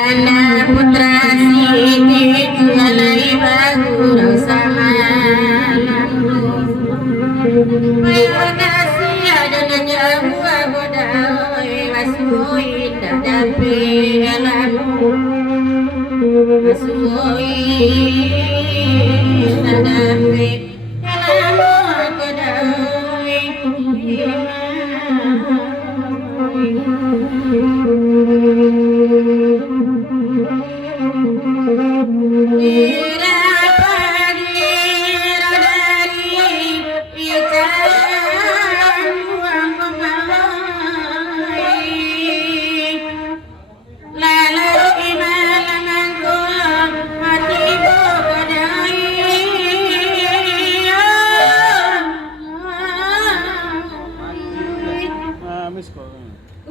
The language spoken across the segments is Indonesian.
Anak putra Siti jualai bagu sama baik kasih ada nanya buah bodai wasui dadapi elamu wasui dadapi elamu kodai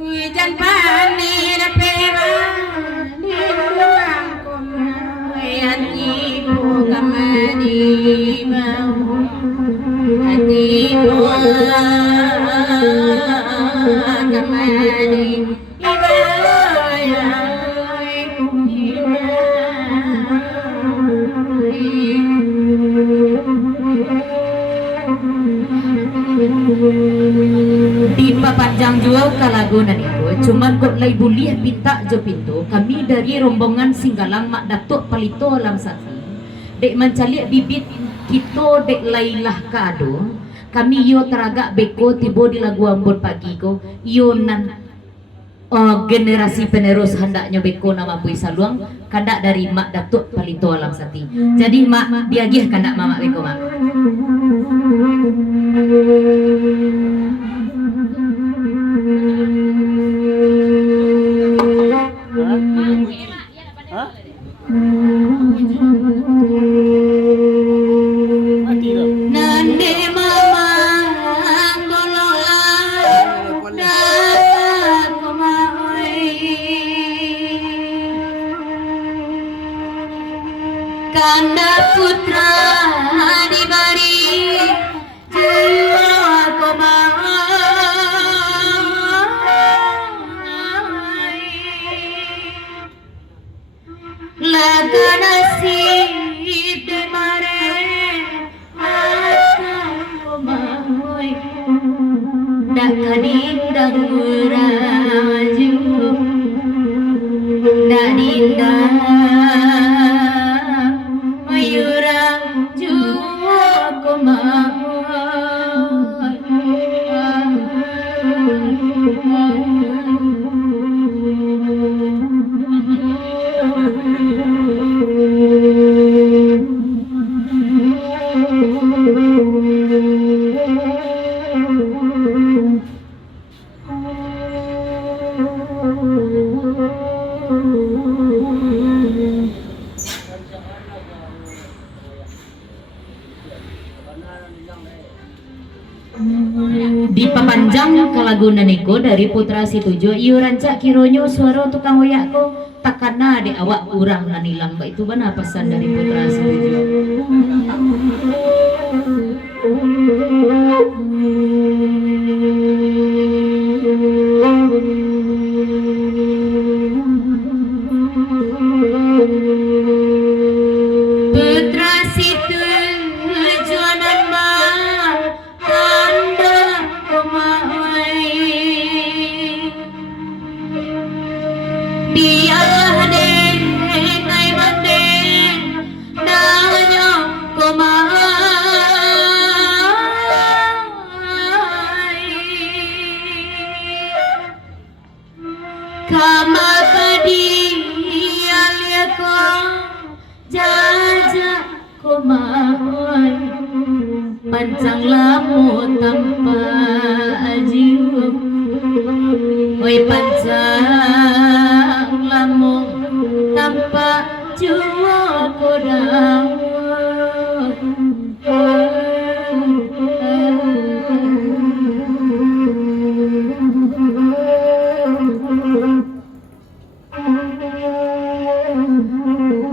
hujan pani rapewa di ruang komai hatiku kamani bau hatiku kamani di papanjang jual kalagunan itu cuman kok lay buliah pinta jo pintu kami dari rombongan Singgalang mak datuk palito alam sati dek mencaliak bibit kita dek lailah kado kami yo teragak beko tibo di lagu ambon pagi ko yo nan generasi penerus hendaknya beko nama bui saluang kandak dari mak datuk palito alam sati jadi mak diagih kandak mama beko mak Kanda putra di bari jiwa komai laga nasib di mare mata komai dak kadindang muraju dak dindang Mayura jua di papanjang kalagunan niko dari putra situjo iu rancak kironyo suara tukang oyakku takana di awak urang nanilang ba itu bana pesan dari putra situjo putra situjo nama kama padi alia ko jaja komai pancang lamu tanpa ajiu oi pancang lamu tanpa jua kodang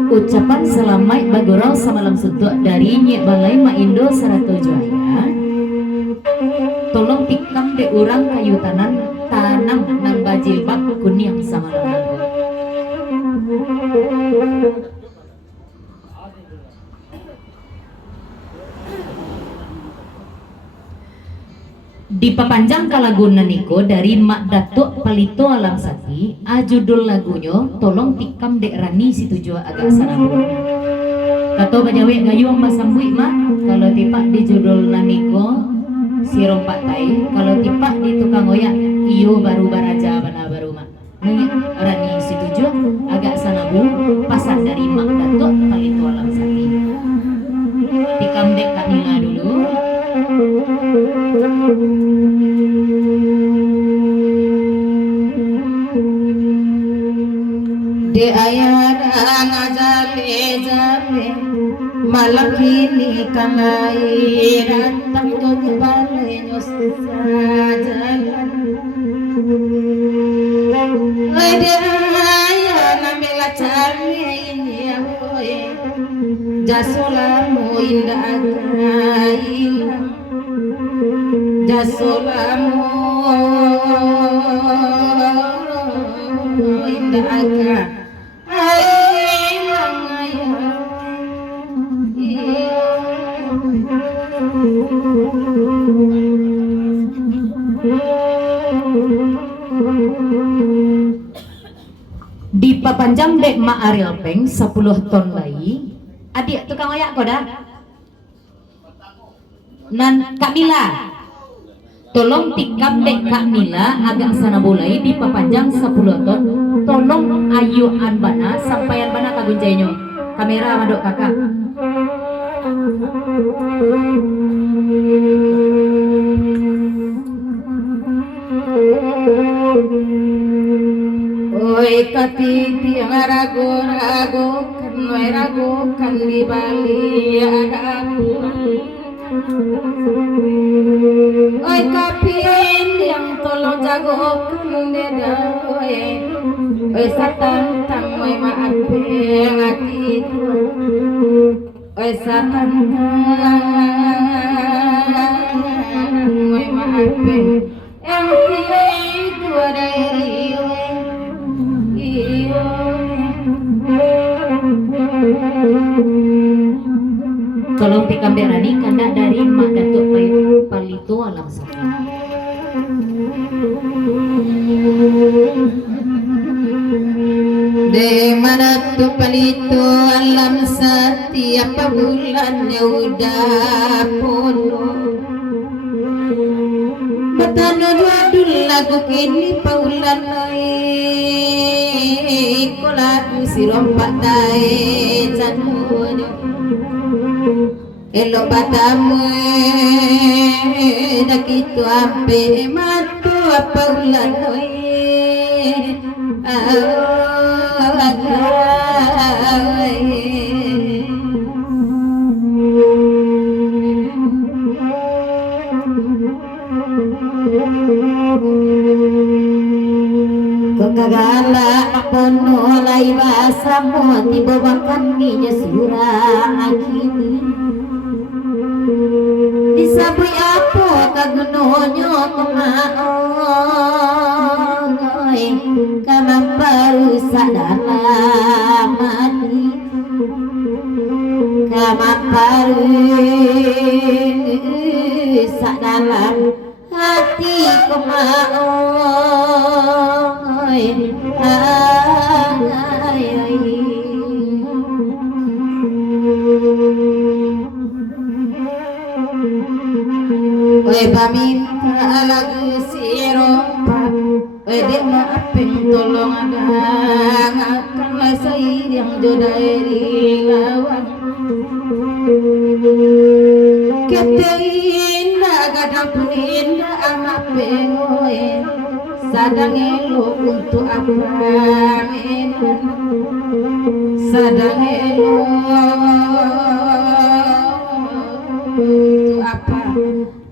ucapan selamat bagorau samalam suntuk dari Nyek Balai Ma Indo Sarato Jaya. Tolong tikam de urang kayu tanam nang bajilbab kuning samalam. Dipapanjang ka lagunan niko dari Mak Datuk Palito Alamsati. Judul lagunya tolong tikam dek Rani situju agak sanabun. Kato bajawe gayung masambui mah kalau tipak di judul naniko si rompak tai, kalau tipak di tukang oyak iyo baru baraja bana baru mah. Rani situju agak sanabun pasan dari Mak Datuk Palito Alamsati. Tikam dek Kak Nila dulu. De ayana ngajale malam kini kanai rantang tuh balik nyos jalan. De ayana mela cari ini ahoy jasolamu indah hilang jasolamu indah hilang. Dipapanjang dek Ma Ariel Peng 10 ton bayi. Adik tukang oyak kau dah. Nan Kak Mila. Tolong tikam dek Kak Mila agak sana bolai dipapanjang 10 ton. Tolong ayu anbana sampaian bana kagunjainya. Kamera madok kakak. Oi katiti rago kan di Bali ada oi kapin yang tolong jago kan deda oi satan tang oi maaf lagi oi satan oi maaf yang itu ada tolong tikam berani karena dari Mak Datuk Palito Alamsati. De mana tuh Palito Alamsati apa bulannya udah penuh. Betano jadul lagu kini paulan naik lagu si rompak tae janunyo elo batamu dakitu ape matu apa ulan noi kagala pono lai basa mo tibawakan niya surah akini disaboy apo kagunonyo kumaoy kamamparu sa dalamani kamamparu sa dalam hati kumaoy oi paminta lagu si rompak oi dek maafin tolong akanlah saya yang jodai lawan ketein gadang indah amat pengoy sadang elo untuk apa medan sadang elo untuk apa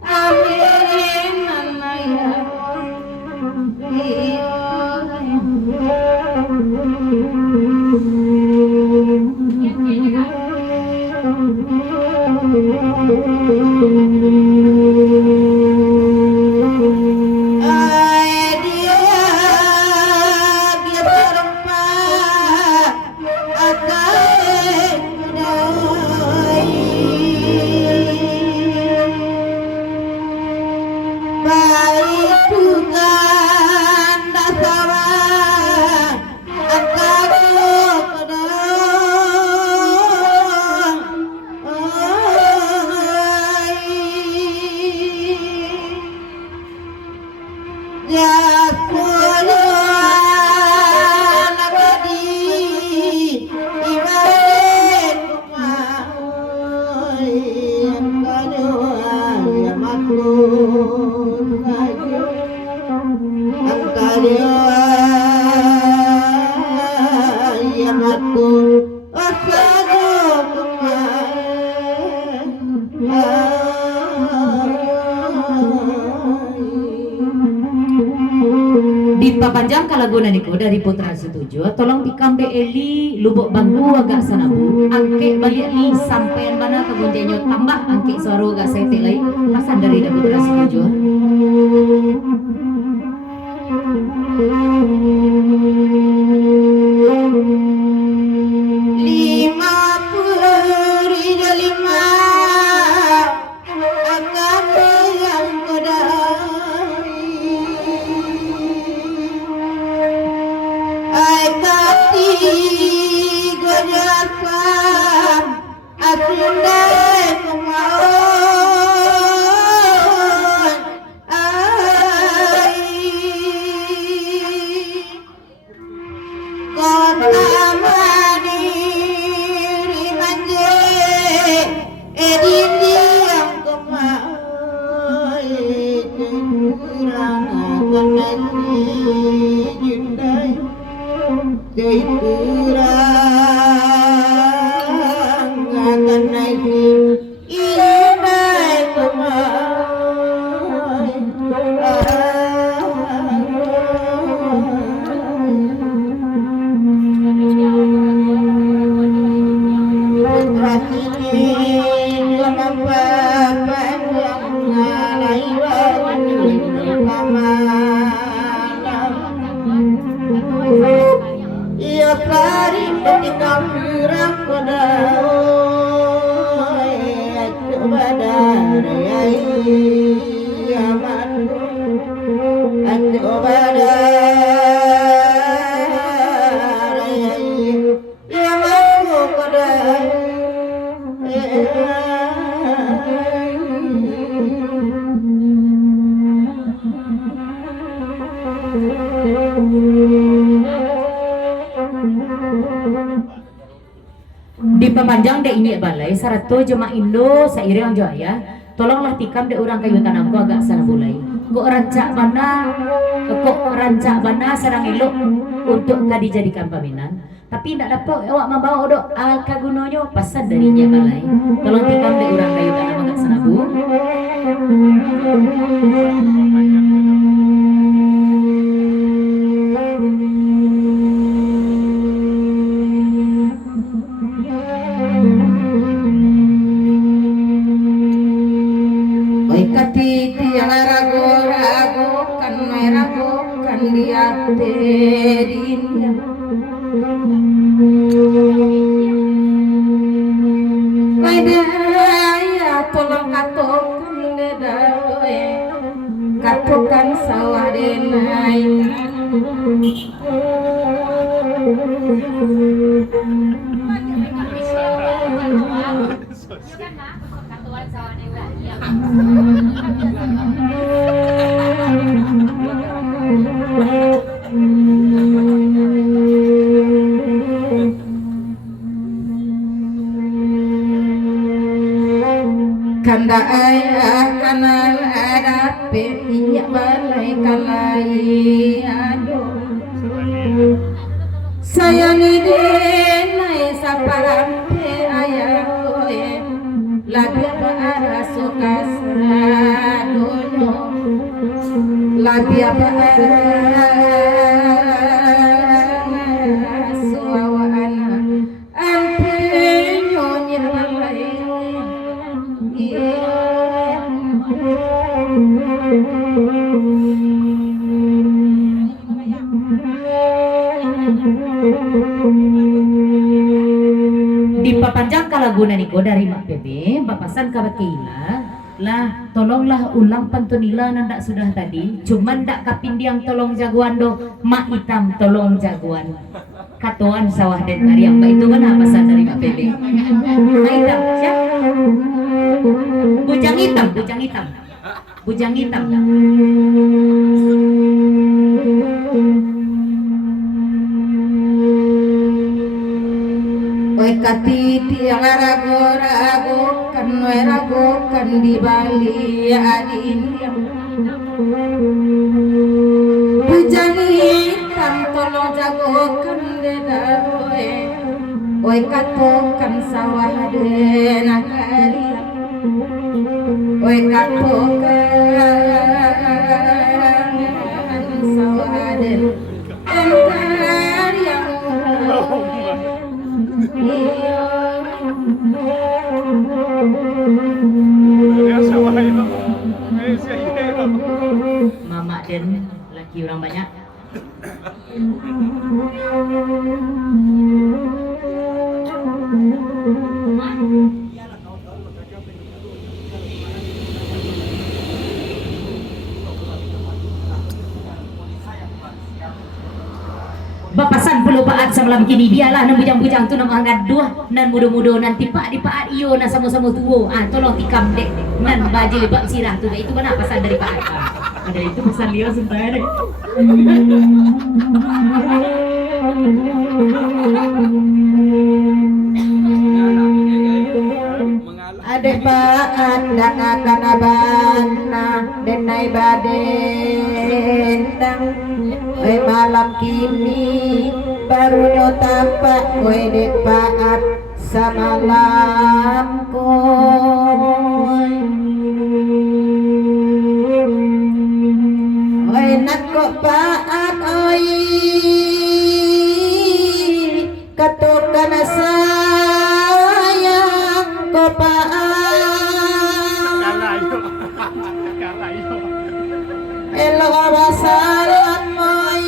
amin anaya dia berempat akan yang aku Dipapanjang kalagunan niku dari Putra Setuju, tolong tikam de Eli lubuk bangku agak sanabu, angke balik li sampean mana kegunjenyo tambah angke suara agak sete lagi, pasan dari Putra Setuju. Dipapanjang de ini balai sarato jema Indo sairing jaya tolonglah tikam de orang kayu tanamku agak sana bulai kok rancak bana sarang elok untuk kadi jadikan paminan tapi tidak dapat awak membawa odok kagunonyo pasan darinya balai tolong tikam de orang kayu tanam agak sana bu. Katukan sawah denai kanda ayah kanal ada minyak balai kalai aduh sayangi denai saparampe ayah labia baara suka sadono labia baara suawana ampe nyonya balai Dipapanjang kalagunan niko dari Mak Bebe bapasan kabakeila lah tolonglah ulang pantunila nanda sudah tadi cuman ndak kapindiang tolong jagoan do mak hitam tolong jagoan katuan sawah dan karyang itu mana pesan dari Mak Bebe mak hitam siap bujang hitam bujang hitam Katiti yang rago kan di Bali adin bujang hitam tolong jago kan dedawe oi katokan sawah den akari oi katokan sawah den akari Mama dan laki orang banyak. Bapasan perlu paat semalam kini biarlah nan bujang-bujang tu nama angkat dua nan mudo-mudo nanti pak di paat iyo nan sama-sama tuo tolong tikam dek nan baje bak sirah tu itu mana pasan dari paat ada itu pesan dia sebentar deh. Adek paat dan akan abana denai badendang oi malam kini baru nyotapak oi dek paat samalam koi oi nak kok paat oi katokan sayang kok paat elo awasaran moi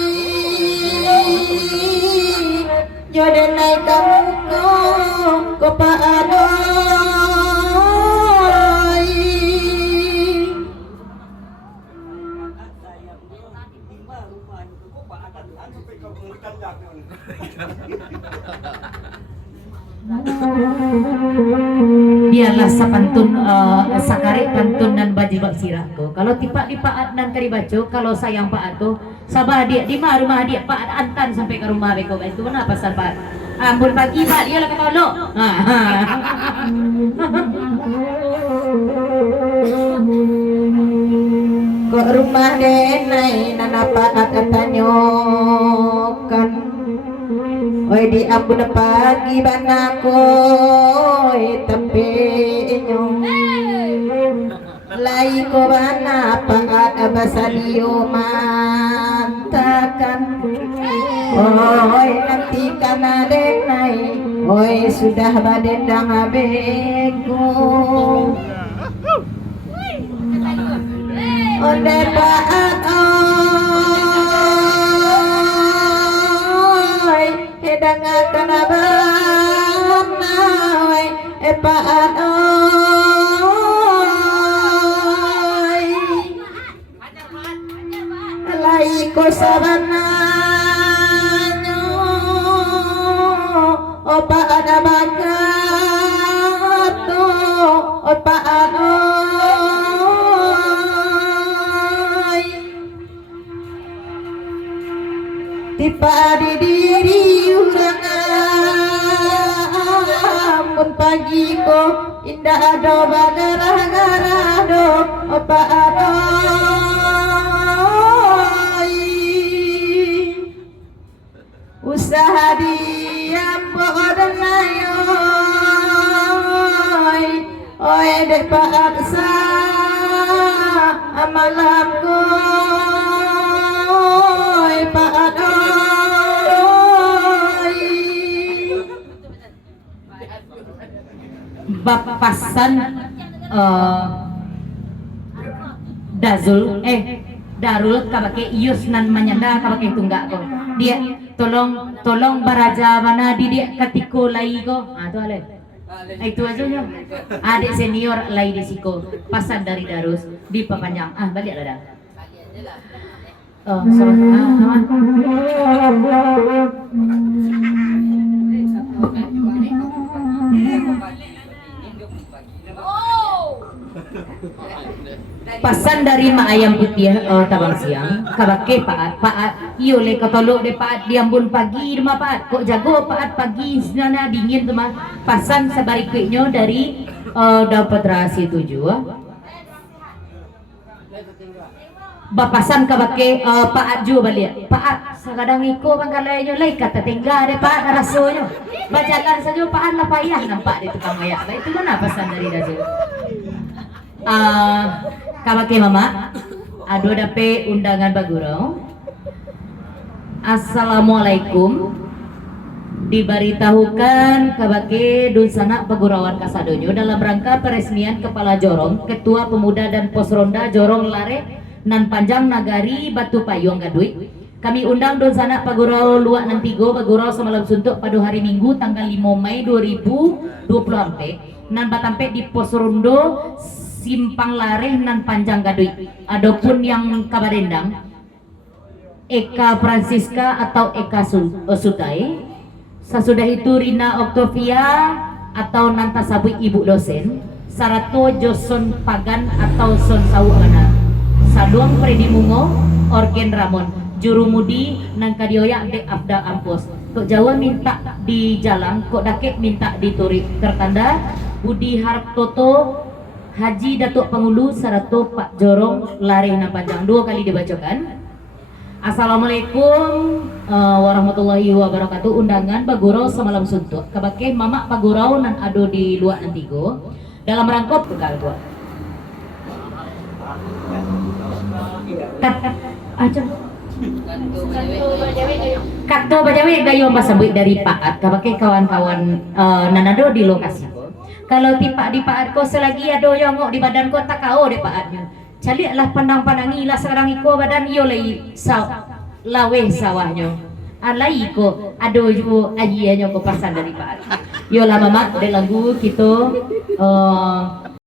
jodoh naik kamu ko paadoi Biarlah sapantun sakare pantun dan baji bak sirahku. Kalau tipak di paat nan kari baco, kalau sayang paatku, sabah dia di rumah dia paat antan sampai ke rumah beko itu mana pasal paat. Ampun pagi pak dia lah kata lo. kok rumah denai nana paat tanyokan oi di ampun pagi banakoi tapi nyong lai ko bana paat abasalio mantakan oi nanti kana denai oi sudah badendang abeko onde paat oi edang akan abana oi paat oi lai ko sabananyo o paat abagato o paat tipa di diri urang ampun pagi ko indah ado bagara-gara do apa adoi usaha diam bodan ayoy oi dek paat sa amalam ko paat bapasan Dazul Darul kabake ius nan manyanda kabake tunggak ko dia tolong baraja mana di dia katiko lai ko tu ale itu aja yo adik senior lai di siko pasan dari Darus di papanjang balik ada pasan dari mak ayam putih tabang siang kabake paat iyo le katolok de paat diambun pagi rumah paat kok jago paat pagi sana dingin tuh mah pasan sabariknya dari dapat rahasia 7 bapasan ka bake paat ju balik paat sakadang iko bangkalay nyo lay kata tinggal deh paat raso nyo bajalan saja paat lah payah nampak di tukang mayak itu mana pesan dari daju kabake mama ado dape undangan bagurau. Assalamualaikum, diberitahukan kabake Dunsana Pagurawan Kasadonyo dalam rangka peresmian Kepala Jorong Ketua Pemuda dan Posronda Jorong Lare nan Panjang Nagari Batu Payung Gadui. Kami undang Dunsana Pagurau Luak Nantigo Pagurau Semalam Suntuk pada hari Minggu tanggal 5 Mei 2024 nan batampe di Posrondo Simpang Lare nan Panjang Gadui. Adapun yang kabarendang Eka Francisca atau Eka Sutai. Sesudah itu Rina Octavia atau Nanta Sabui ibu dosen. Sarato Joson Pagan atau Son Sawana. Saduang Fredi Mungo, Orgen Ramon. Jurumudi Nangkadioya de Abda Ampos. Kok Jawa minta di jalan, kok Dakek minta di Turi. Tertanda Budi Hartoto Haji Datuk Pengulu Sarato Pak Jorong Lare na Panjang. 2 kali dibacakan. Assalamualaikum warahmatullahi wabarakatuh. Undangan Bagurau Semalam Suntuk kabake Mama Pagurau nan ado di luar Nantigo dalam rangkop bekal gua. Kato bajawe gayo pasambui dari Paat kabake kawan-kawan nan ado di lokasi. Kalau tipak di Paat ko selagi ado yang ngok di badan ko takao de Paatnya. Calilah pandang-pandangi lah sekarang iko badan iyo lay lawe sawahnya alai ko ado ju ajianyo ko pasan dari Pak yo lah mama de lagu kita